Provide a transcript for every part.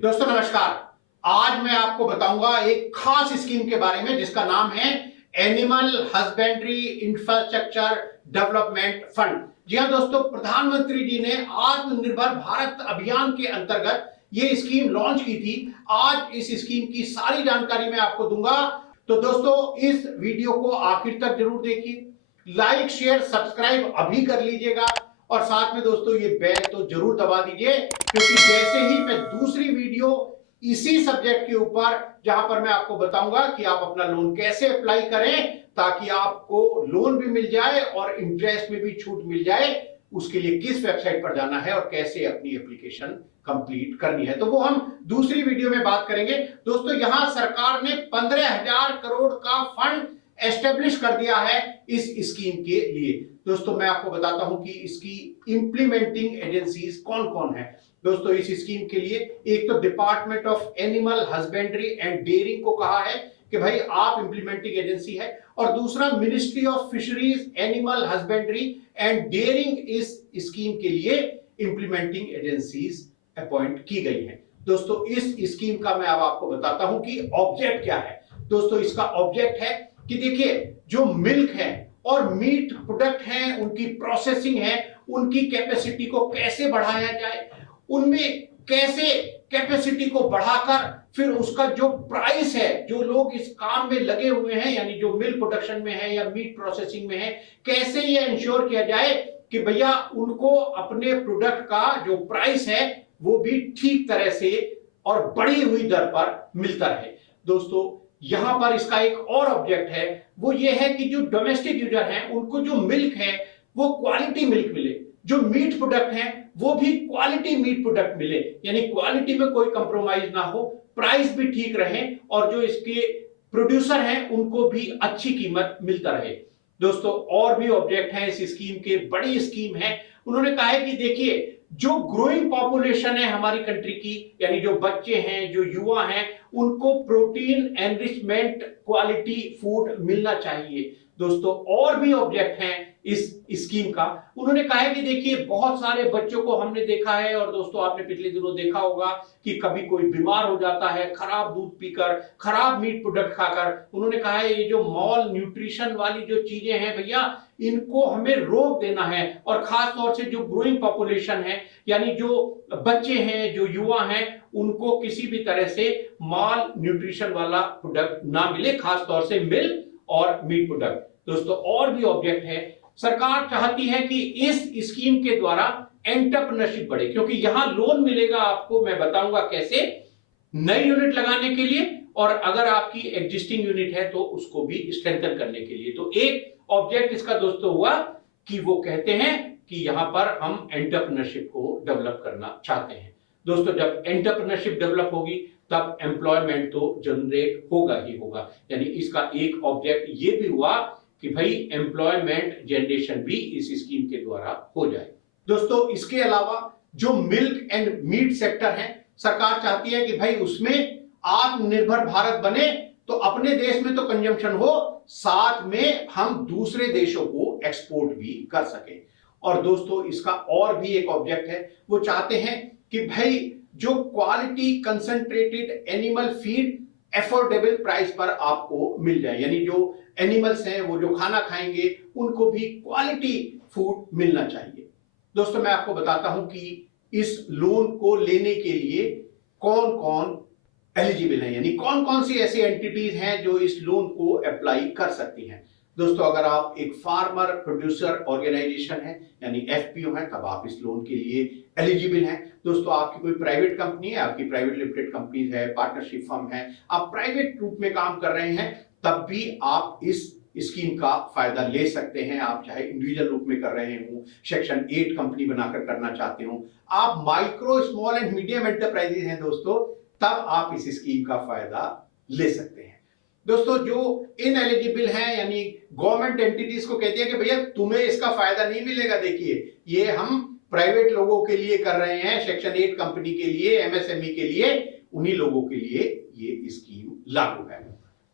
दोस्तों नमस्कार। आज मैं आपको बताऊंगा एक खास स्कीम के बारे में जिसका नाम है animal husbandry infrastructure development fund. जी हां दोस्तों, प्रधानमंत्री जी ने आत्मनिर्भर भारत अभियान के अंतर्गत ये स्कीम लॉन्च की थी। आज इस स्कीम की सारी जानकारी मैं आपको दूंगा। तो दोस्तों इस वीडियो को आखिर तक जरूर देखिए, लाइक शेयर सब्सक्राइब अभी कर लीजिएगा और साथ में दोस्तों ये बेल तो जरूर दबा दीजिए, क्योंकि जैसे ही मैं दूसरी वीडियो इसी सब्जेक्ट के ऊपर जहां पर मैं आपको बताऊंगा कि आप अपना लोन कैसे अप्लाई करें ताकि आपको लोन भी मिल जाए और इंटरेस्ट में भी छूट मिल जाए, उसके लिए किस वेबसाइट पर जाना है और कैसे अपनी एप्लीकेशन कंप्लीट करनी है, तो वो हम दूसरी वीडियो में बात करेंगे। दोस्तों यहां सरकार ने 15,000 करोड़ का फंड एस्टेब्लिश कर दिया है इस स्कीम के लिए। दोस्तों मैं आपको बताता हूं कि इसकी इंप्लीमेंटिंग एजेंसीज कौन कौन है। दोस्तों इस स्कीम के लिए एक तो department of animal husbandry and dairying को कहा है कि भाई आप इंप्लीमेंटिंग एजेंसी है, और दूसरा ministry of fisheries animal husbandry and dairying इस स्कीम के लिए इंप्लीमेंटिंग एजेंसीज अपॉइंट की गई हैं। दोस्तों इस स्कीम का मैं अब आपको बताता हूं कि ऑब्जेक्ट क्या है। दोस्तों इसका ऑब्जेक्ट है कि देखिए, जो मिल्क है और मीट प्रोडक्ट हैं उनकी प्रोसेसिंग है, उनकी कैपेसिटी को कैसे बढ़ाया जाए, उनमें कैसे कैपेसिटी को बढ़ाकर फिर उसका जो प्राइस है, जो लोग इस काम में लगे हुए हैं यानी जो मिल्क प्रोडक्शन में है या मीट प्रोसेसिंग में है, कैसे ये इंश्योर किया जाए कि भैया उनको अपने प्रोडक्ट का जो प्राइस है वो भी ठीक तरह से और बढ़ी हुई दर पर मिलता रहे। दोस्तों यहां पर इसका एक और ऑब्जेक्ट है, वो ये है कि जो डोमेस्टिक यूजर हैं उनको जो मिल्क है वो क्वालिटी मिल्क मिले, जो मीट प्रोडक्ट हैं वो भी क्वालिटी मीट प्रोडक्ट मिले, यानी क्वालिटी में कोई कंप्रोमाइज ना हो, प्राइस भी ठीक रहे और जो इसके प्रोड्यूसर हैं उनको भी अच्छी कीमत मिलता रहे। दोस्तों और भी ऑब्जेक्ट हैं इस स्कीम के, बड़ी स्कीम है। उन्होंने कहा है कि देखिए, जो ग्रोइंग पॉपुलेशन है हमारी कंट्री की, यानी जो बच्चे हैं, जो युवा हैं, उनको प्रोटीन एनरिचमेंट क्वालिटी फूड मिलना चाहिए। दोस्तों और भी ऑब्जेक्ट हैं इस स्कीम का। उन्होंने कहा है कि देखिए, बहुत सारे बच्चों को हमने देखा है और दोस्तों आपने पिछले दिनों देखा होगा कि कभी कोई बीमार हो जाता है खराब दूध पीकर, खराब मीट प्रोडक्ट खाकर। उन्होंने कहा है ये जो मॉल न्यूट्रिशन वाली जो चीजें हैं भैया, इनको हमें रोक देना है, और खास तौर से जो ग्रोइंग पॉपुलेशन है यानी जो बच्चे हैं, जो युवा हैं, उनको किसी भी तरह से माल न्यूट्रिशन वाला प्रोडक्ट ना मिले, खास तौर से मिल्क और मीट प्रोडक्ट। दोस्तों और भी ऑब्जेक्ट है, सरकार चाहती है कि इस स्कीम के द्वारा एंटरप्रेन्योरशिप बढ़े, क्योंकि यहां लोन मिलेगा आपको, मैं बताऊंगा कैसे, नई यूनिट लगाने के लिए और अगर आपकी एग्जिस्टिंग यूनिट है तो उसको भी स्ट्रेंथन करने के लिए। तो एक ऑब्जेक्ट इसका दोस्तों हुआ कि वो कहते हैं कि यहां पर हम एंटरप्रेन्योरशिप को डेवलप करना चाहते हैं। दोस्तों जब एंटरप्रेन्योरशिप डेवलप होगी तब एम्प्लॉयमेंट तो जनरेट होगा ही होगा, यानी इसका एक ऑब्जेक्ट ये भी हुआ कि भाई एम्प्लॉयमेंट जनरेशन भी इस स्कीम के द्वारा हो जाए। दोस्तों इसके अलावा जो मिल्क एंड मीट सेक्टर है, सरकार चाहती है कि भाई उसमें आत्मनिर्भर भारत बने, तो अपने देश में तो कंजम्पशन हो, साथ में हम दूसरे देशों को एक्सपोर्ट भी कर सके। और दोस्तों इसका और भी एक ऑब्जेक्ट है, वो चाहते हैं कि भाई जो quality concentrated animal feed affordable price पर आपको मिल जाए, यानी जो एनिमल्स हैं वो जो खाना खाएंगे उनको भी क्वालिटी फूड मिलना चाहिए। दोस्तों मैं आपको बताता हूं कि इस लोन को लेने के लिए कौन कौन एलिजिबल है, यानी कौन कौन सी ऐसी एंटिटीज हैं जो इस लोन को अप्लाई कर सकती हैं। दोस्तों अगर आप एक फार्मर प्रोड्यूसर ऑर्गेनाइजेशन है यानी एफपीओ है, तब आप इस लोन के लिए एलिजिबल हैं। दोस्तों आपकी कोई प्राइवेट कंपनी है, आपकी प्राइवेट लिमिटेड कंपनी है, पार्टनरशिप फर्म है, आप प्राइवेट रूप में काम कर रहे हैं, तब भी आप इस स्कीम का फायदा ले सकते हैं। आप चाहे इंडिविजुअल रूप में कर रहे हो, सेक्शन 8 कंपनी बनाकर करना चाहते हो, आप micro small and medium enterprises हैं दोस्तों, तब आप इस स्कीम का फायदा ले सकते हैं। दोस्तों जो इनएलिजिबल हैं यानी गवर्नमेंट एंटिटीज को कहती है कि भैया तुम्हें इसका फायदा नहीं मिलेगा, देखिए ये हम प्राइवेट लोगों के लिए कर रहे हैं, सेक्शन 8 कंपनी के लिए, एमएसएमई के लिए, उन्हीं लोगों के लिए ये स्कीम लागू है।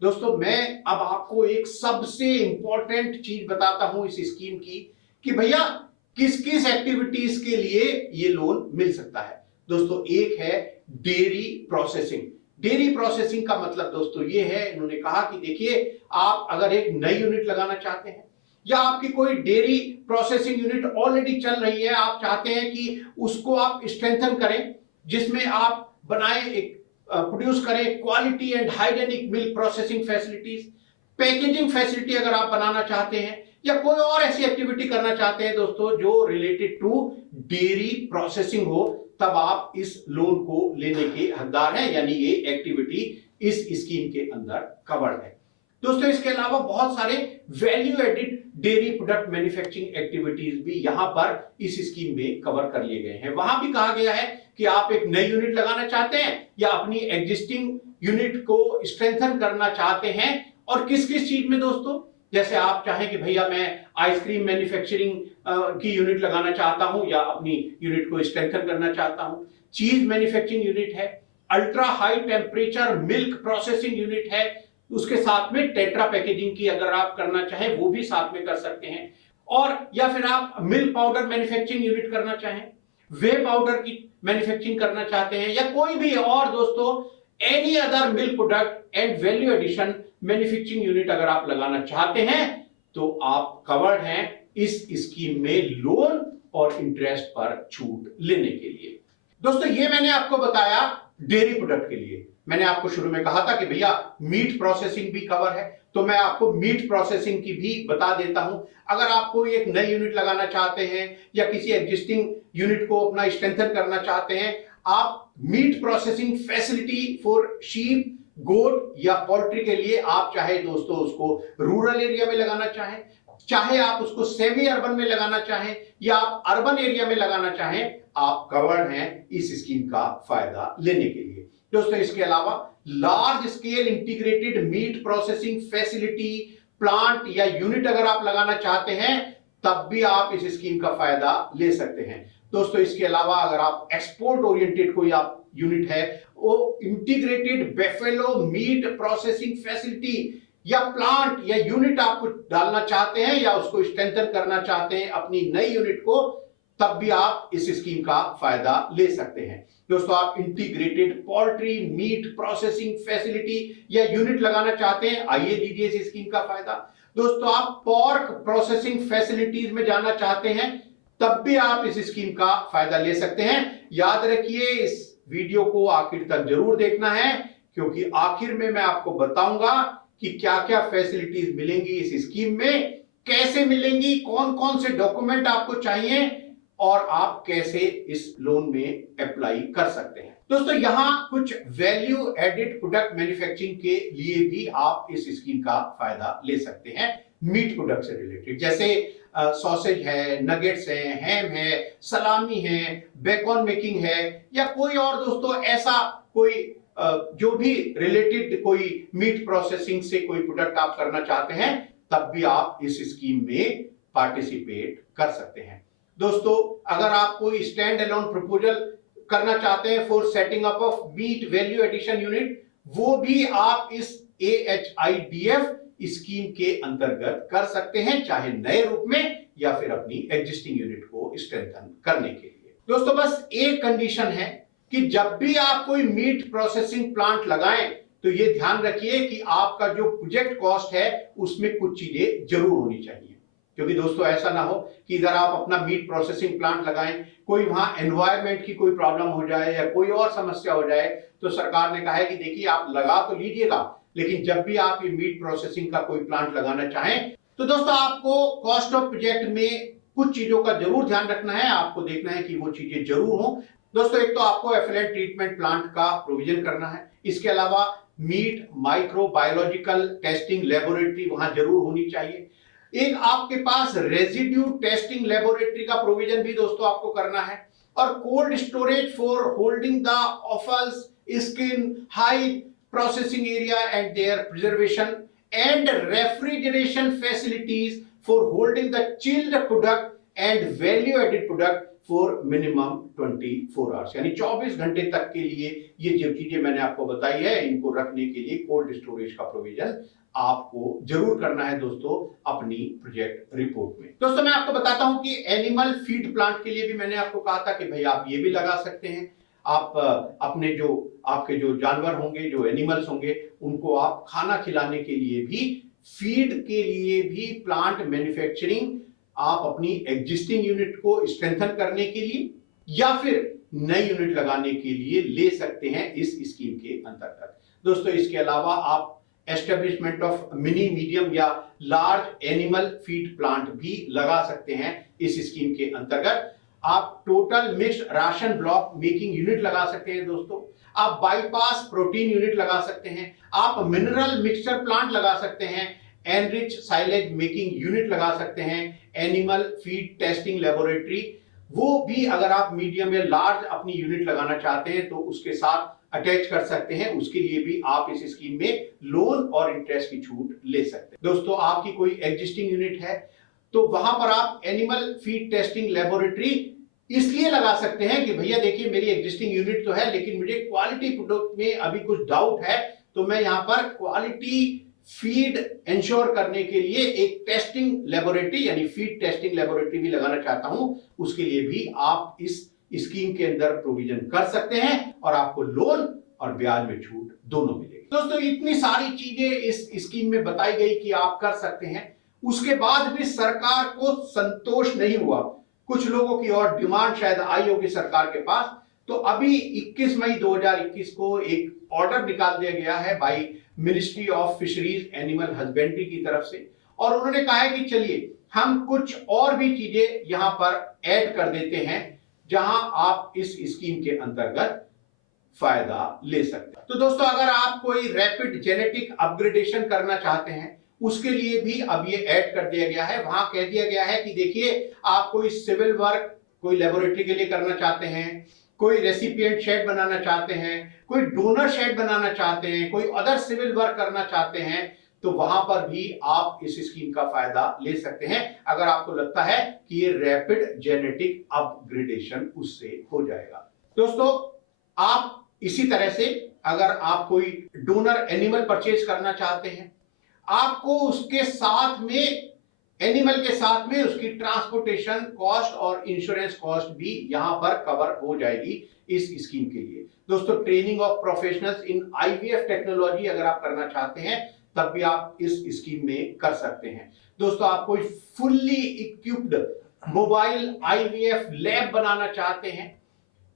दोस्तों मैं अब आपको एक सबसे इंपॉर्टेंट चीज बताता हूं इस स्कीम की कि भैया किस किस एक्टिविटीज के लिए ये लोन मिल सकता है। दोस्तों एक है डेयरी प्रोसेसिंग। डेयरी प्रोसेसिंग का मतलब दोस्तों ये है, इन्होंने कहा कि देखिए आप अगर एक नई यूनिट लगाना चाहते हैं या आपकी कोई डेयरी प्रोसेसिंग यूनिट ऑलरेडी चल रही है, आप चाहते हैं कि उसको आप स्ट्रेंथन करें, जिसमें आप बनाए एक प्रोड्यूस करें quality and hygienic milk processing facilities, packaging facility अगर आप बनाना चाहते हैं या कोई और ऐसी एक्टिविटी करना चाहते हैं दोस्तों जो रिलेटेड टू डेयरी प्रोसेसिंग हो, तब आप इस लोन को लेने के हकदार हैं, यानी ये एक्टिविटी इस स्कीम के अंदर कवर्ड है। दोस्तों इसके अलावा बहुत सारे value added dairy product manufacturing activities भी यहां पर इस स्कीम में कवर कर लिए गए हैं। वहां भी कहा गया है कि आप एक नई यूनिट लगाना चाहते हैं या अपनी एग्जिस्टिंग यूनिट को स्ट्रेंथन करना चाहते हैं, और किस किस चीज में दोस्तों, जैसे आप चाहें कि भैया मैं आइसक्रीम मैन्युफैक्चरिंग की यूनिट लगाना चाहता हूं या अपनी यूनिट को स्ट्रेंथन करना चाहता हूं, चीज मैन्युफैक्चरिंग यूनिट है, ultra high temperature milk processing unit है, उसके साथ में टेट्रा पैकेजिंग की अगर आप करना चाहें वो भी साथ में कर सकते हैं, और या फिर आप मिल्क पाउडर मैन्युफैक्चरिंग यूनिट करना चाहें, वे पाउडर की मैन्युफैक्चरिंग करना चाहते हैं, या कोई भी और दोस्तों any other milk product and value addition manufacturing unit अगर आप लगाना चाहते हैं तो आप कवर्ड हैं इस स्कीम में लोन और इंटरेस्ट पर छूट लेने के लिए। दोस्तों ये मैंने आपको बताया डेयरी प्रोडक्ट के लिए। मैंने आपको शुरू में कहा था कि भैया मीट प्रोसेसिंग भी कवर है, तो मैं आपको मीट प्रोसेसिंग की भी बता देता हूं। अगर आप कोई एक नई यूनिट लगाना चाहते हैं या किसी एग्जिस्टिंग यूनिट को अपना स्ट्रेंथन करना चाहते हैं, आप meat processing facility for sheep, goat या पोल्ट्री के लिए आप चाहे दोस्तों उसको रूरल एरिया में लगाना चाहें, चाहे आप उसको सेमी अर्बन में लगाना चाहें या आप अर्बन एरिया में लगाना चाहें, आप कवर्ड हैं इस स्कीम का फायदा लेने के लिए। दोस्तों इसके अलावा large scale integrated meet processing facility, plant या यूनिट अगर आप लगाना चाहते हैं तब भी आप इस स्कीम का फायदा ले सकते हैं। दोस्तों इसके अलावा अगर आप एक्सपोर्ट ओरिएंटेड कोई आप यूनिट है, वो integrated buffalo meet processing facility या प्लांट या यूनिट आपको डालना चाहते हैं या उसको स्ट्रेंथन करना चाहते हैं अपनी नई यूनिट को, तब भी आप इस स्कीम का फायदा ले सकते हैं। दोस्तों आप integrated poultry meet processing facility या यूनिट लगाना चाहते हैं, आइए लीजिए इस स्कीम का फायदा। दोस्तों आप पोर्क प्रोसेसिंग फैसिलिटीज में जाना चाहते हैं, तब भी आप इस स्कीम का फायदा ले सकते हैं। याद रखिए इस वीडियो को आखिर तक जरूर देखना है, क्योंकि आखिर में मैं आपको बताऊंगा कि क्या क्या फैसिलिटीज मिलेंगी इस स्कीम में, कैसे मिलेंगी, कौन कौन से डॉक्यूमेंट आपको चाहिए और आप कैसे इस लोन में अप्लाई कर सकते हैं। दोस्तों यहां कुछ वैल्यू एडिड प्रोडक्ट मैन्युफैक्चरिंग के लिए भी आप इस स्कीम का फायदा ले सकते हैं मीट प्रोडक्ट से रिलेटेड, जैसे सॉसेज है, नगेट्स है, हैम है, सलामी है, बेकॉन मेकिंग है, या कोई और दोस्तों ऐसा कोई जो भी रिलेटेड कोई मीट प्रोसेसिंग से कोई प्रोडक्ट आप करना चाहते हैं, तब भी आप इस स्कीम में पार्टिसिपेट कर सकते हैं। दोस्तों अगर आप कोई स्टैंड अलोन प्रपोजल करना चाहते हैं for setting up of meat value addition unit, वो भी आप इस AHIDF स्कीम के अंतर्गत कर सकते हैं, चाहे नए रूप में या फिर अपनी एग्जिस्टिंग यूनिट को स्ट्रेंथन करने के लिए। दोस्तों बस एक कंडीशन है कि जब भी आप कोई मीट प्रोसेसिंग प्लांट लगाएं तो ये ध्यान रखिए कि आपका जो प्रोजेक्ट कॉस्ट है उसमें कुछ चीजें जरूर होनी चाहिए, क्योंकि दोस्तों ऐसा ना हो कि इधर आप अपना मीट प्रोसेसिंग प्लांट लगाएं, कोई वहां एनवायरमेंट की कोई प्रॉब्लम हो जाए या कोई और समस्या हो जाए, तो सरकार ने कहा है कि देखिए आप लगा तो लीजिएगा, लेकिन जब भी आप ये मीट प्रोसेसिंग का कोई प्लांट लगाना चाहें तो दोस्तों आपको कॉस्ट ऑफ प्रोजेक्ट में कुछ चीजों का जरूर ध्यान रखना है, आपको देखना है कि वो चीजें जरूर हो। दोस्तों एक तो आपको एफिलिएट ट्रीटमेंट प्लांट का प्रोविजन करना है, इसके अलावा मीट माइक्रोबायोलॉजिकल टेस्टिंग लेबोरेटरी वहां जरूर होनी चाहिए, एक आपके पास रेजिड्यू टेस्टिंग लेबोरेटरी का प्रोविजन भी दोस्तों आपको करना है, और cold storage for holding the offals, skin, hide processing area and their preservation, and refrigeration facilities for holding the chilled product and value added product for minimum 24 hours, यानी 24 घंटे तक के लिए ये जो चीजें मैंने आपको बताई है इनको रखने के लिए कोल्ड स्टोरेज का प्रोविजन आपको जरूर करना है दोस्तों अपनी प्रोजेक्ट रिपोर्ट में। दोस्तों मैं आपको बताता हूं कि एनिमल फीड प्लांट के लिए भी मैंने आपको कहा था कि भाई आप ये भी लगा सकते हैं। आप अपने जो आपके जो जानवर होंगे, जो एनिमल्स होंगे, उनको आप खाना खिलाने के लिए भी, फीड के लिए भी प्लांट मैन्युफैक्चरिंग आप अपनी एग्जिस्टिंग यूनिट को स्ट्रेंथन करने के लिए या फिर नई यूनिट लगाने के लिए ले सकते हैं इस स्कीम के अंतर्गत। दोस्तों इसके अलावा आप एस्टेब्लिशमेंट ऑफ मिनी, मीडियम या लार्ज एनिमल फीड प्लांट भी लगा सकते हैं इस स्कीम के अंतर्गत। आप total mixed ration block making unit लगा सकते हैं दोस्तों। आप बाईपास प्रोटीन यूनिट लगा सकते हैं। आप मिनरल मिक्सचर प्लांट लगा सकते हैं। एनरिच साइलेज मेकिंग यूनिट लगा सकते हैं। एनिमल फीड टेस्टिंग लेबोरेटरी, वो भी अगर आप मीडियम या लार्ज अपनी यूनिट लगाना चाहते हैं तो उसके साथ अटैच कर सकते हैं। उसके लिए भी आप इस स्कीम में लोन और इंटरेस्ट की छूट ले सकते हैं। दोस्तों आपकी कोई एग्जिस्टिंग यूनिट है तो वहां पर आप एनिमल फीड टेस्टिंग लेबोरेटरी इसलिए लगा सकते हैं कि भैया देखिए मेरी एग्जिस्टिंग यूनिट तो है लेकिन मुझे क्वालिटी प्रोडक्ट में अभी कुछ डाउट है, तो मैं यहां पर क्वालिटी फीड इंश्योर करने के लिए एक टेस्टिंग लेबोरेटरी यानी फीड टेस्टिंग लेबोरेटरी भी लगाना चाहता हूं। उसके लिए भी आप इस स्कीम के अंदर प्रोविजन कर सकते हैं और आपको लोन और ब्याज में छूट दोनों मिलेगी। दोस्तों इतनी सारी चीजें इस स्कीम में बताई गई कि आप कर सकते हैं। उसके बाद भी सरकार को संतोष नहीं हुआ, कुछ लोगों की और डिमांड शायद आई होगी सरकार के पास, तो अभी 21 मई 2021 को एक ऑर्डर निकाल दिया गया है by ministry of fisheries animal husbandry की तरफ से, और उन्होंने कहा है कि चलिए हम कुछ और भी चीजें यहां पर ऐड कर देते हैं जहां आप इस स्कीम के अंतर्गत फायदा ले सकते हैं। तो दोस्तों अगर आप कोई रैपिड जेनेटिक अपग्रेडेशन करना चाहते हैं उसके लिए भी अब ये ऐड कर दिया गया है। वहां कह दिया गया है कि देखिए आप कोई सिविल वर्क कोई लेबोरेटरी के लिए करना चाहते हैं, कोई रेसिपिएंट शेड बनाना चाहते हैं, कोई डोनर शेड बनाना चाहते हैं, कोई अदर सिविल वर्क करना चाहते हैं, तो वहां पर भी आप इस स्कीम का फायदा ले सकते हैं अगर आपको लगता है कि ये रैपिड जेनेटिक अपग्रेडेशन उससे हो जाएगा। दोस्तों आप इसी तरह से अगर आप कोई डोनर एनिमल परचेज करना चाहते हैं, आपको उसके साथ में एनिमल के साथ में उसकी ट्रांसपोर्टेशन कॉस्ट और इंश्योरेंस कॉस्ट भी यहां पर कवर हो जाएगी इस स्कीम के लिए। दोस्तों training of professionals in IVF technology अगर आप करना चाहते हैं तब भी आप इस स्कीम में कर सकते हैं। दोस्तों आप कोई fully equipped mobile IVF lab बनाना चाहते हैं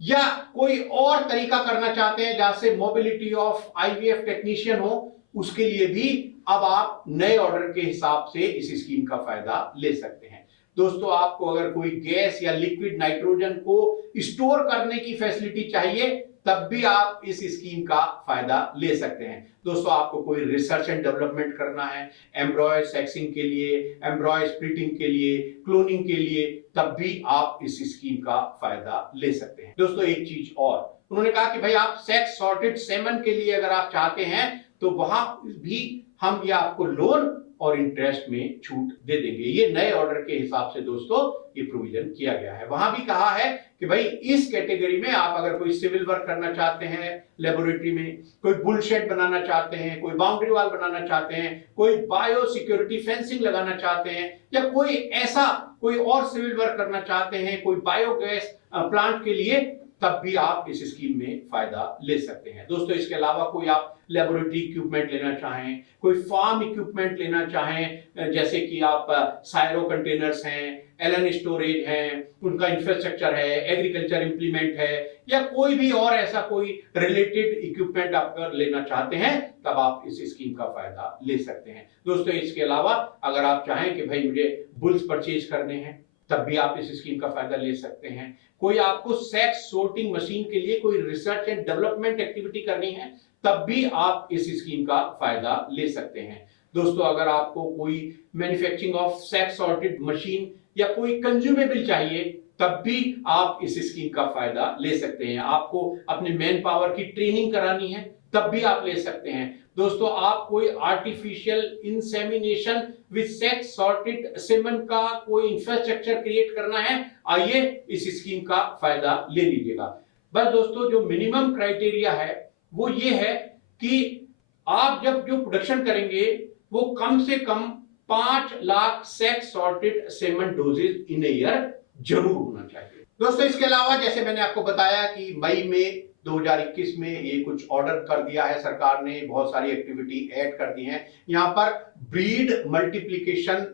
या कोई और तरीका करना चाहते हैं जहां से मोबिलिटी ऑफ आईवीएफ टेक्नीशियन हो, उसके लिए भी अब आप नए ऑर्डर के हिसाब से इस स्कीम का फायदा ले सकते हैं। दोस्तों आपको अगर कोई गैस या लिक्विड नाइट्रोजन को स्टोर करने की फैसिलिटी चाहिए तब भी आप इस स्कीम का फायदा ले सकते हैं। दोस्तों आपको कोई रिसर्च एंड डेवलपमेंट करना है एम्ब्रॉय सेक्सिंग के लिए, एम्ब्रॉय स्प्लिटिंग के लिए, क्लोनिंग के लिए, तब भी आप इस स्कीम का फायदा ले सकते हैं। दोस्तों एक चीज और उन्होंने कहा कि भाई आप सेक्स सॉर्टेड सेमन के लिए अगर आप चाहते हैं तो वहां भी हम ये आपको लोन और इंटरेस्ट में छूट दे देंगे। ये नए ऑर्डर के हिसाब से दोस्तों ये प्रोविजन किया गया है। वहां भी कहा है कि भाई इस कैटेगरी में आप अगर कोई सिविल वर्क करना चाहते हैं लेबोरेटरी में, कोई बुल शेड बनाना चाहते हैं, कोई बाउंड्री वॉल बनाना चाहते हैं, कोई बायो सिक्योरिटी फेंसिंग लगाना चाहते हैं या कोई ऐसा कोई और सिविल वर्क करना चाहते हैं, कोई बायोगैस प्लांट के लिए, तब भी आप इस स्कीम में फायदा ले सकते हैं। दोस्तों इसके अलावा कोई आप लेबोरेटरी इक्विपमेंट लेना चाहें, कोई फार्म इक्विपमेंट लेना चाहें, जैसे कि आप सायरो कंटेनर्स हैं, एलन स्टोरेज हैं, उनका इंफ्रास्ट्रक्चर है, एग्रीकल्चर इंप्लीमेंट है या कोई भी और ऐसा कोई रिलेटेड इक्विपमेंट आप अगर लेना चाहते हैं तब आप इस स्कीम का फायदा ले सकते हैं। दोस्तों इसके अलावा अगर आप चाहें कि भाई मुझे बुल्स परचेज करने हैं तब भी आप इस स्कीम का फायदा ले सकते हैं। कोई आपको सेक्स सोर्टिंग मशीन के लिए कोई रिसर्च एंड डेवलपमेंट एक्टिविटी करनी है तब भी आप इस स्कीम का फायदा ले सकते हैं। दोस्तों अगर आपको कोई manufacturing of sex sorted machine या कोई कंज्यूमेबल चाहिए तब भी आप इस स्कीम का फायदा ले सकते हैं। आपको अपने मैन पावर की ट्रेनिंग करानी है तब भी आप ले सकते हैं। दोस्तों आप कोई artificial insemination with sex sorted semen का कोई इंफ्रास्ट्रक्चर क्रिएट करना है, आइए इस स्कीम का फायदा ले लीजिएगा। बस दोस्तों जो मिनिमम क्राइटेरिया है वो ये है कि आप जब जो प्रोडक्शन करेंगे वो कम से कम 5 lakh sex sorted semen doses in a year जरूर होना चाहिए। दोस्तों इसके अलावा जैसे मैंने आपको बताया कि मई में 2021 में ये कुछ ऑर्डर कर दिया है सरकार ने, बहुत सारी एक्टिविटी ऐड कर दी है। यहाँ पर ब्रीड मल्टीप्लिकेशन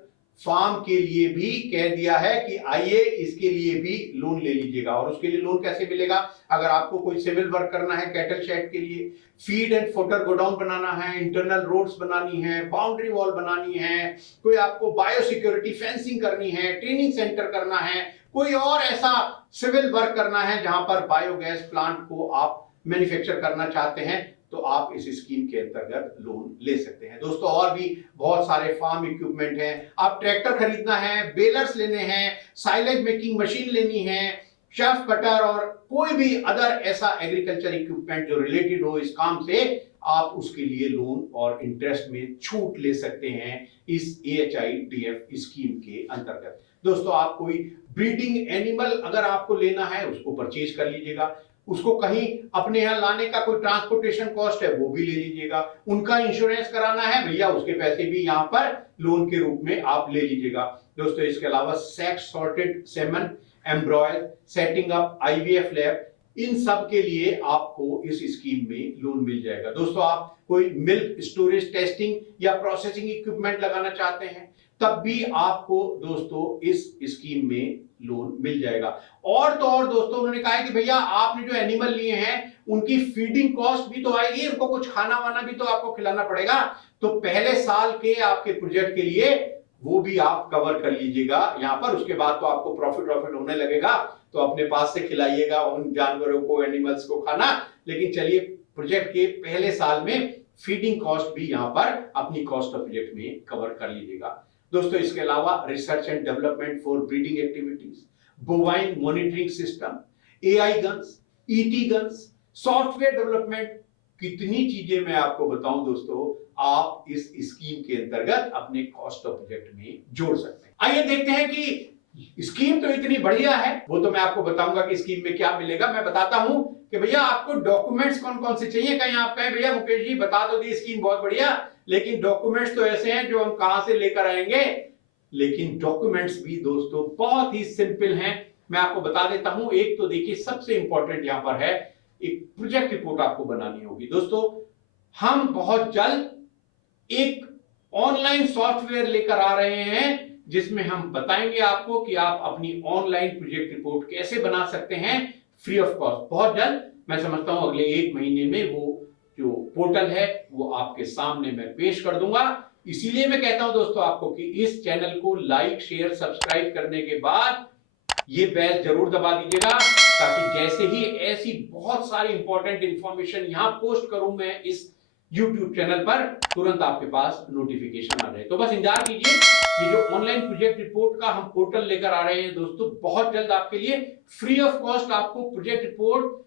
फार्म के लिए भी कह दिया है कि आइए इसके लिए भी लोन ले लीजिएगा। और उसके लिए लोन कैसे मिलेगा? अगर आपको कोई सिविल वर्क करना है कैटल शेड के लिए, फीड एंड फोटर गोडाउन बनाना है, इंटरनल रोड्स बनानी है, बाउंड्री वॉल बनानी है, कोई आपको बायो सिक्योरिटी फेंसिंग करनी है, ट्रेनिंग सेंटर करना है, कोई और ऐसा सिविल वर्क करना है जहां पर बायोगैस प्लांट को आप मैन्युफैक्चर करना चाहते हैं, तो आप इस स्कीम के अंतर्गत लोन ले सकते हैं। दोस्तों और भी बहुत सारे फार्म इक्विपमेंट हैं। आप ट्रैक्टर खरीदना है, बेलर्स लेने हैं, साइलेज मेकिंग मशीन लेनी है, शेफ कटर और कोई भी अदर ऐसा एग्रीकल्चर इक्विपमेंट जो रिलेटेड हो इस काम से, आप उसके लिए लोन और इंटरेस्ट में छूट ले सकते हैं इस AHIDF स्कीम के अंतर्गत। दोस्तों आप कोई ब्रीडिंग एनिमल अगर आपको लेना है उसको परचेज कर लीजिएगा, उसको कहीं अपने यहाँ लाने का कोई ट्रांसपोर्टेशन कॉस्ट है वो भी ले लीजिएगा, उनका इंश्योरेंस कराना है भैया उसके पैसे भी यहाँ पर लोन के रूप में आप ले लीजिएगा। दोस्तों इसके अलावा sex sorted semen, embryo, setting up IVF lab, इन सब के लिए आपको इस स्कीम में लोन मिल जाएगा। दोस्तों आप कोई मिल्क स्टोरेज टेस्टिंग या प्रोसेसिंग इक्विपमेंट लगाना चाहते हैं तब भी आपको दोस्तों इस स्कीम में लोन मिल जाएगा। और तो और दोस्तों उन्होंने कहा है कि भैया आपने जो एनिमल लिए हैं उनकी फीडिंग कॉस्ट भी तो आएगी, उनको कुछ खाना वाना भी तो आपको खिलाना पड़ेगा, तो पहले साल के आपके प्रोजेक्ट के लिए वो भी आप कवर कर लीजिएगा यहाँ पर। उसके बाद तो आपको प्रॉफिट होने लगेगा तो अपने पास से खिलाइएगा उन जानवरों को, एनिमल्स को खाना, लेकिन चलिए प्रोजेक्ट के पहले साल में फीडिंग कॉस्ट भी यहाँ पर अपनी कॉस्ट ऑफ प्रोजेक्ट में कवर कर लीजिएगा। दोस्तों इसके अलावा research and development for breeding activities, bovine monitoring system, AI guns, ET guns, software development, कितनी चीजें मैं आपको बताऊं दोस्तों, आप इस स्कीम के अंतर्गत अपने कॉस्ट ऑफ प्रोजेक्ट में जोड़ सकते हैं। आइए देखते हैं कि स्कीम तो इतनी बढ़िया है, वो तो मैं आपको बताऊंगा कि स्कीम में क्या मिलेगा। मैं बताता हूं कि भैया आपको डॉक्यूमेंट्स कौन कौन से चाहिए। कहीं आप कहें भैया मुकेश जी बता दो दी स्कीम बहुत बढ़िया, लेकिन डॉक्यूमेंट्स तो ऐसे हैं जो हम कहां से लेकर आएंगे। लेकिन डॉक्यूमेंट्स भी दोस्तों बहुत ही सिंपल हैं, मैं आपको बता देता हूं। एक तो देखिए सबसे इंपॉर्टेंट यहां पर है, एक प्रोजेक्ट रिपोर्ट आपको बनानी होगी। दोस्तों हम बहुत जल्द एक ऑनलाइन सॉफ्टवेयर लेकर आ रहे हैं जिसमें हम बताएंगे आपको कि आप अपनी ऑनलाइन प्रोजेक्ट रिपोर्ट कैसे बना सकते हैं फ्री ऑफ कॉस्ट। बहुत जल्द, मैं समझता हूं अगले 1 महीने में वो जो पोर्टल है वो आपके सामने मैं पेश कर दूंगा। इसीलिए मैं कहता हूं दोस्तों आपको कि इस चैनल को लाइक शेयर सब्सक्राइब करने के बाद ये बेल जरूर दबा दीजिएगा, ताकि जैसे ही ऐसी बहुत सारी इंपॉर्टेंट इंफॉर्मेशन यहां पोस्ट करूं मैं इस YouTube चैनल पर, तुरंत आपके पास नोटिफिकेशन आ जाए। तो बस इंतजार कीजिए, ये जो ऑनलाइन प्रोजेक्ट रिपोर्ट का हम पोर्टल लेकर आ रहे हैं दोस्तों, बहुत जल्द आपके लिए फ्री ऑफ कॉस्ट आपको प्रोजेक्ट रिपोर्ट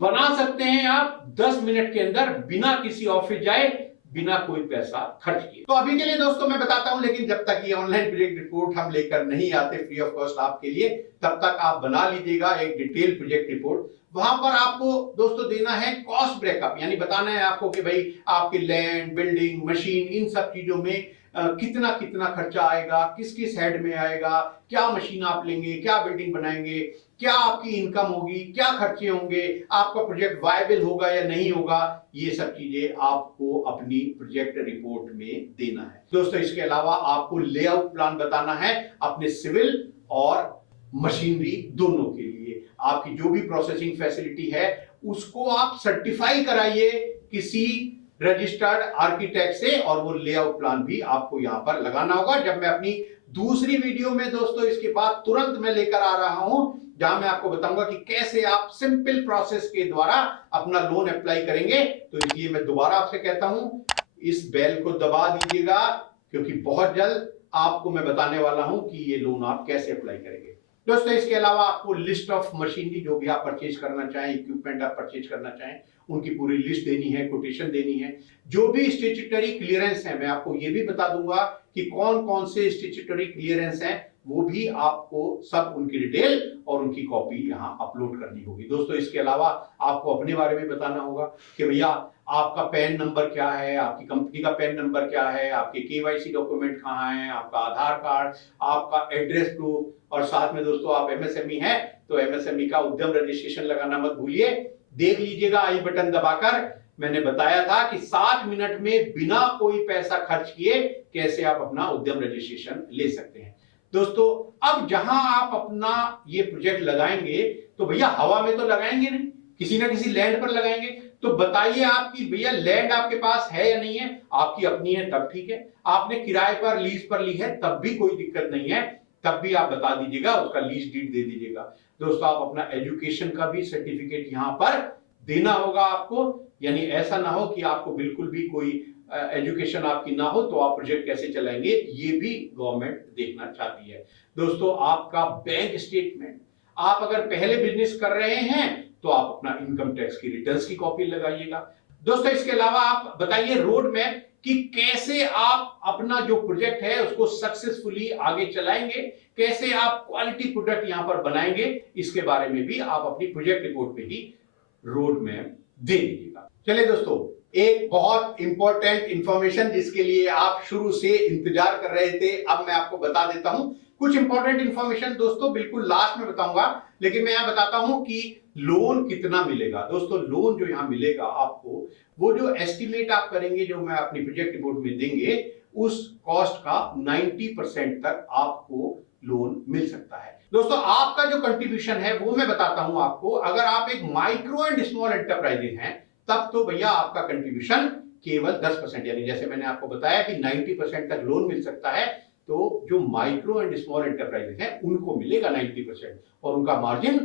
बना सकते हैं आप 10 मिनट के अंदर, बिना किसी ऑफिस जाए, बिना कोई पैसा खर्च किए। तो अभी के लिए दोस्तों मैं बताता हूं, लेकिन जब तक ये ऑनलाइन प्रोजेक्ट रिपोर्ट हम लेकर नहीं आते फ्री ऑफ कॉस्ट आपके लिए, तब तक आप बना लीजिएगा एक डिटेल प्रोजेक्ट रिपोर्ट। वहां पर आपको दोस्तों देना है कॉस्ट ब्रेकअप, यानी बताना है आपको कि भाई आपके लैंड, बिल्डिंग, मशीन, इन सब चीजों में कितना कितना खर्चा आएगा, किस किस हेड में आएगा, क्या मशीन आप लेंगे, क्या बिल्डिंग बनाएंगे, क्या आपकी इनकम होगी, क्या खर्चे होंगे, आपका प्रोजेक्ट वायबल होगा या नहीं होगा, ये सब चीजें आपको अपनी प्रोजेक्ट रिपोर्ट में देना है। दोस्तों इसके अलावा आपको लेआउट प्लान बताना है अपने सिविल और मशीनरी दोनों के लिए। आपकी जो भी प्रोसेसिंग फैसिलिटी है उसको आप सर्टिफाई कराइए किसी रजिस्टर्ड आर्किटेक्ट से, और वो लेआउट प्लान भी आपको यहां पर लगाना होगा। जब मैं अपनी दूसरी वीडियो में दोस्तों इसके बाद तुरंत मैं लेकर आ रहा हूं, जहां मैं आपको बताऊंगा कि कैसे आप सिंपल प्रोसेस के द्वारा अपना लोन अप्लाई करेंगे, तो इसलिए मैं दोबारा आपसे कहता हूं इस बेल को दबा दीजिएगा, क्योंकि बहुत जल्द आपको मैं बताने वाला हूं कि ये लोन आप कैसे अप्लाई करेंगे। दोस्तों इसके अलावा आपको लिस्ट ऑफ मशीनरी जो भी आप परचेज करना चाहें, इक्विपमेंट आप परचेज करना चाहें, उनकी पूरी लिस्ट देनी है, कोटेशन देनी है। जो भी स्टैट्यूटरी क्लियरेंस है मैं आपको ये भी बता दूंगा कि कौन कौन से स्टैट्यूटरी क्लियरेंस हैं, वो भी आपको सब उनकी डिटेल और उनकी कॉपी यहां अपलोड करनी होगी। दोस्तों इसके अलावा आपको अपने बारे में बताना होगा कि भैया आपका पैन नंबर क्या है, आपकी कंपनी का पैन नंबर क्या है, आपके KYC डॉक्यूमेंट कहाँ हैं, आपका आधार कार्ड, आपका एड्रेस प्रूफ, और साथ में दोस्तों आप MSME हैं तो एमएसएमई का उद्यम रजिस्ट्रेशन लगाना मत भूलिए। देख लीजिएगा आई बटन दबाकर, मैंने बताया था कि 7 मिनट में बिना कोई पैसा खर्च किए कैसे आप अपना उद्यम रजिस्ट्रेशन ले सकते हैं। दोस्तों अब जहां आप अपना ये प्रोजेक्ट लगाएंगे तो भैया हवा में तो लगाएंगे नहीं, किसी ना किसी लैंड पर लगाएंगे। तो बताइए आपकी भैया लैंड आपके पास है या नहीं है, आपकी अपनी है तब ठीक है, आपने किराए पर लीज पर ली है तब भी कोई दिक्कत नहीं है, तब भी आप बता दीजिएगा, उसका लीज डीड दे दीजिएगा। दोस्तों आप अपना एजुकेशन का भी सर्टिफिकेट यहां पर देना होगा आपको, यानी ऐसा ना हो कि आपको बिल्कुल भी कोई एजुकेशन आपकी ना हो तो आप प्रोजेक्ट कैसे चलाएंगे, ये भी गवर्नमेंट देखना चाहती है। दोस्तों आपका बैंक स्टेटमेंट, आप अगर पहले बिजनेस कर रहे हैं तो आप अपना इनकम टैक्स की रिटर्न्स की कॉपी लगाइएगा। दोस्तों इसके अलावा आप बताइए रोड मैप कि कैसे आप अपना जो प्रोजेक्ट है उसको सक्सेसफुली आगे चलाएंगे, कैसे आप क्वालिटी प्रोडक्ट यहां पर बनाएंगे, इसके बारे में भी आप अपनी प्रोजेक्ट रिपोर्ट पे ही रोड मैप दे दीजिएगा। चलिए दोस्तों एक बहुत इंपॉर्टेंट इंफॉर्मेशन जिसके लिए आप शुरू से इंतजार कर रहे थे, अब मैं आपको बता देता हूं। कुछ इंपॉर्टेंट इंफॉर्मेशन दोस्तों बिल्कुल लास्ट में बताऊंगा, लेकिन मैं यहां बताता हूं कि लोन कितना मिलेगा। दोस्तों लोन जो यहां मिलेगा आपको, वो जो एस्टिमेट आप करेंगे जो मैं अपनी प्रोजेक्ट रिपोर्ट में देंगे, उस कॉस्ट का 90% तक आपको लोन मिल सकता है। दोस्तों आपका जो कंट्रीब्यूशन है वो मैं बताता हूं आपको, अगर आप एक माइक्रो एंड स्मॉल एंटरप्राइजेज हैं तब तो भैया आपका कंट्रीब्यूशन केवल 10%, यानी जैसे मैंने आपको बताया कि 90% तक लोन मिल सकता है, तो जो माइक्रो एंड स्मॉल एंटरप्राइजेज हैं उनको मिलेगा 90% और उनका मार्जिन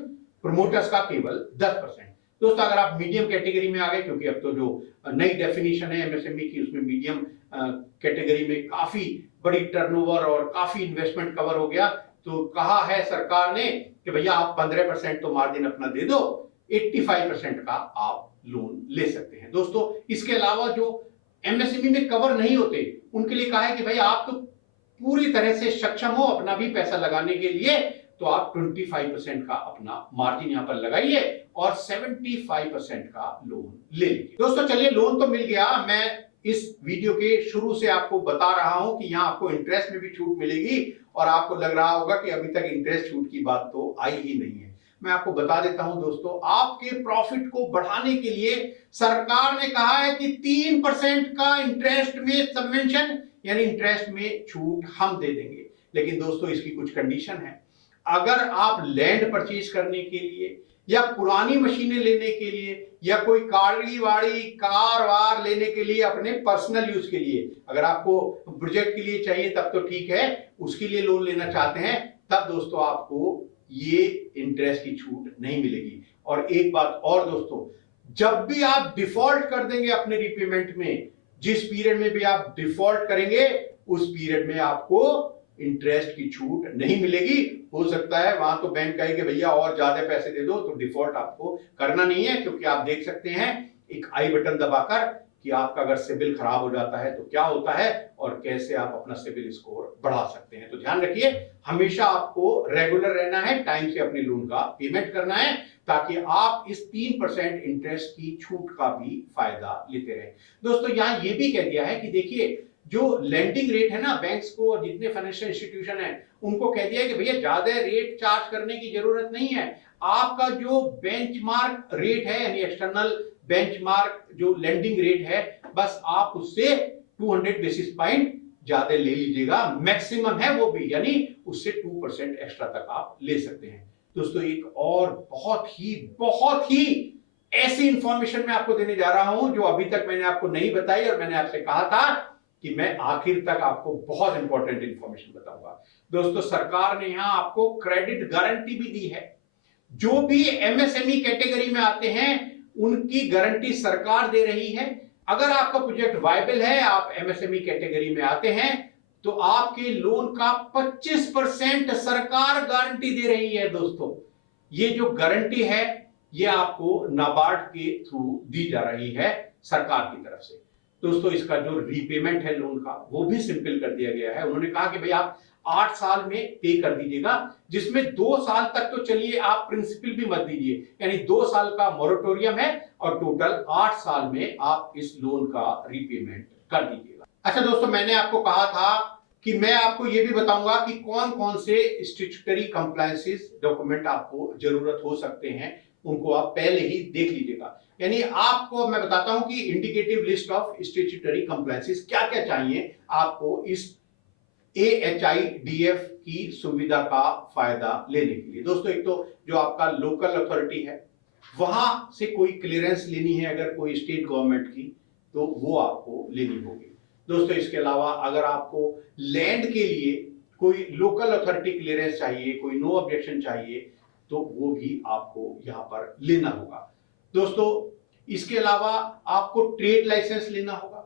प्रमोटर्स का केवल 10%। दोस्तों अगर आप मीडियम कैटेगरी में आ गए, क्योंकि अब तो जो नई डेफिनेशन है एमएसएमई की उसमें मीडियम कैटेगरी में काफी बड़ी टर्नओवर और काफी इन्वेस्टमेंट कवर हो गया, तो कहा है सरकार ने कि भैया आप 15% तो मार्जिन अपना दे दो, 85% का आप लोन ले सकते हैं। दोस्तों इसके अलावा जो एमएसएमई में कवर नहीं होते उनके लिए कहा है कि भाई आप तो पूरी तरह से सक्षम हो अपना भी पैसा लगाने के लिए, तो आप 25% का अपना मार्जिन यहां पर लगाइए और 75% का लोन ले लीजिए। दोस्तों चलिए लोन तो मिल गया, मैं इस वीडियो के शुरू से आपको बता रहा हूं कि यहां आपको इंटरेस्ट में भी छूट मिलेगी और आपको लग रहा होगा कि अभी तक इंटरेस्ट छूट की बात तो आई ही नहीं है। मैं आपको बता देता हूं दोस्तों, आपके प्रॉफिट को बढ़ाने के लिए सरकार ने कहा है कि 3% का इंटरेस्ट में सबवेंशन यानी इंटरेस्ट में छूट हम दे देंगे। लेकिन दोस्तों इसकी कुछ कंडीशन है, अगर आप लैंड परचेज करने के लिए या पुरानी मशीनें लेने के लिए या कोई गाड़ी वाड़ी कार वार लेने के लिए अपने पर्सनल यूज के लिए, अगर आपको प्रोजेक्ट के लिए चाहिए तब तो ठीक है, उसके लिए लोन लेना चाहते हैं तब दोस्तों आपको ये इंटरेस्ट की छूट नहीं मिलेगी। और एक बात और दोस्तों, जब भी आप डिफॉल्ट कर देंगे अपने रिपेमेंट में, जिस पीरियड में भी आप डिफॉल्ट करेंगे उस पीरियड में आपको इंटरेस्ट की छूट नहीं मिलेगी। हो सकता है वहां तो बैंक कहे कि भैया और ज्यादा पैसे दे दो, तो डिफॉल्ट आपको करना नहीं है, क्योंकि आप देख सकते हैं एक आई बटन दबाकर कि आपका अगर सिबिल खराब हो जाता है तो क्या होता है और कैसे आप अपना सिबिल स्कोर बढ़ा सकते हैं। तो ध्यान रखिए हमेशा आपको रेगुलर रहना है, टाइम से अपने लोन का पेमेंट करना है, ताकि आप इस 3% इंटरेस्ट की छूट का भी फायदा लेते रहें। दोस्तों यहां ये भी कह दिया है कि देखिए जो लेंडिंग रेट है ना बैंक्स को और जितने फाइनेंशियल इंस्टीट्यूशन है उनको कह दिया है कि भैया ज्यादा रेट चार्ज करने की जरूरत नहीं है, आपका जो बेंचमार्क रेट है यानी एक्सटर्नल बेंचमार्क जो लेंडिंग रेट है, बस आप उससे 200 बेसिस पॉइंट ज्यादा ले लीजिएगा, मैक्सिमम है वो भी, यानी उससे 2% एक्स्ट्रा तक आप ले सकते हैं। दोस्तों एक और बहुत ही ऐसी इंफॉर्मेशन मैं आपको देने जा रहा हूं जो अभी तक मैंने आपको नहीं बताई और मैंने आपसे कहा था कि मैं आखिर तक आपको बहुत इंपॉर्टेंट इंफॉर्मेशन बताऊंगा। दोस्तों सरकार ने यहां आपको क्रेडिट गारंटी भी दी है, जो भी एमएसएमई कैटेगरी में आते हैं उनकी गारंटी सरकार दे रही है। अगर आपका प्रोजेक्ट वायबल है, आप एमएसएमई कैटेगरी में आते हैं, तो आपके लोन का 25% सरकार गारंटी दे रही है। दोस्तों ये जो गारंटी है ये आपको नाबार्ड के थ्रू दी जा रही है सरकार की तरफ से। दोस्तों इसका जो रीपेमेंट है लोन का वो भी सिंपल कर दिया गया है। उन्होंने कहा कि भाई आप 8 साल में पे कर दीजिएगा, जिसमें 2 साल तक तो चलिए आप प्रिंसिपल भी मत दीजिए, यानी 2 साल का मोरेटोरियम है और टोटल 8 साल में आप इस लोन का रीपेमेंट कर दीजिएगा। अच्छा दोस्तों मैंने आपको कहा था कि मैं आपको ये भी बताऊंगा कि कौन कौन से स्टैट्यूटरी कंप्लायंसेस डॉक्यूमेंट आपको जरूरत हो सकते हैं, उनको आप पहले ही देख लीजिएगा। यानी आपको मैं बताता हूं कि indicative list of statutory compliances क्या क्या चाहिए आपको इस AHIDF की सुविधा का फायदा लेने के लिए। दोस्तों, एक तो जो आपका लोकल अथॉरिटी है वहां से कोई क्लियरेंस लेनी है अगर कोई स्टेट गवर्नमेंट की, तो वो आपको लेनी होगी। दोस्तों, इसके अलावा अगर आपको लैंड के लिए कोई लोकल अथॉरिटी क्लियरेंस चाहिए, कोई नो ऑब्जेक्शन चाहिए, तो वो भी आपको यहां पर लेना होगा। दोस्तों, इसके अलावा आपको ट्रेड लाइसेंस लेना होगा,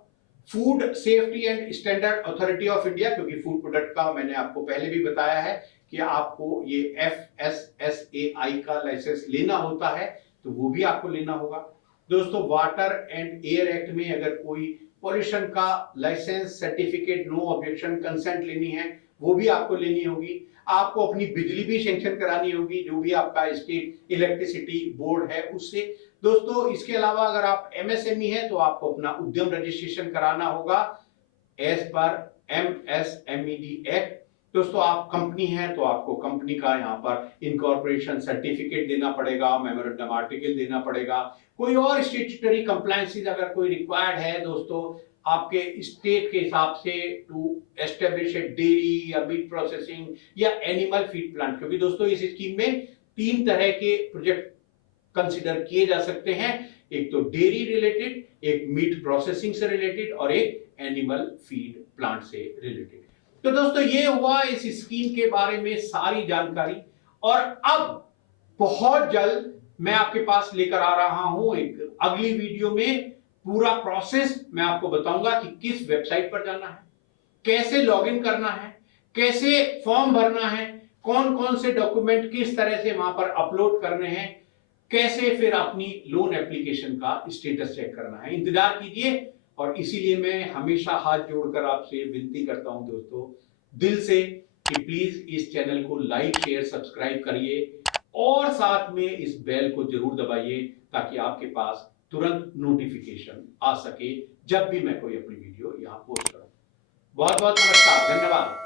food safety and standard authority of India, क्योंकि फूड प्रोडक्ट का मैंने आपको पहले भी बताया है कि आपको ये FSSAI का लाइसेंस लेना होता है, तो वो भी आपको लेना होगा। दोस्तों, वाटर एंड एयर एक्ट में अगर कोई पॉल्यूशन का licence, certificate, no objection, consent लेनी है, वो भी आपको लेनी होगी। आपको अपनी बिजली भी सेंक्शन करानी होगी, जो भी आपका स्टेट इलेक्ट्रिसिटी बोर्ड है उससे। दोस्तों, इसके अलावा अगर आप MSME है तो आपको अपना उद्यम रजिस्ट्रेशन कराना होगा एज पर MSMED एक्ट। दोस्तों, आप कंपनी है तो आपको कंपनी का यहाँ पर इनकॉर्पोरेशन सर्टिफिकेट देना पड़ेगा, मेमोरेंडम आर्टिकल देना पड़ेगा। कोई और स्टैट्यूटरी कंप्लायंसेस अगर कोई रिक्वायर्ड है दोस्तों आपके स्टेट के हिसाब से, टू एस्टेब्लिश ए डेयरी या मीट प्रोसेसिंग या एनिमल फीड प्लांट, क्योंकि दोस्तों इस स्कीम में 3 तरह के प्रोजेक्ट कंसिडर किए जा सकते हैं। एक तो डेयरी रिलेटेड, एक मीट प्रोसेसिंग से रिलेटेड और एक एनिमल फीड प्लांट से रिलेटेड। तो दोस्तों, ये हुआ इस स्कीम के बारे में सारी जानकारी। और अब बहुत जल्द मैं आपके पास लेकर आ रहा हूं एक अगली वीडियो में पूरा प्रोसेस मैं आपको बताऊंगा कि किस वेबसाइट पर जाना है, कैसे लॉगिन करना है, कैसे फॉर्म भरना है, कौन कौन से डॉक्यूमेंट किस तरह से वहां पर अपलोड करने हैं, कैसे फिर अपनी लोन एप्लीकेशन का स्टेटस चेक करना है। इंतजार कीजिए। और इसीलिए मैं हमेशा हाथ जोड़कर आपसे विनती करता हूं दोस्तों दिल से कि प्लीज इस चैनल को लाइक, शेयर, सब्सक्राइब करिए और साथ में इस बेल को जरूर दबाइए ताकि आपके पास तुरंत नोटिफिकेशन आ सके जब भी मैं कोई अपनी वीडियो यहां पोस्ट करूं। बहुत बहुत नमस्कार, धन्यवाद।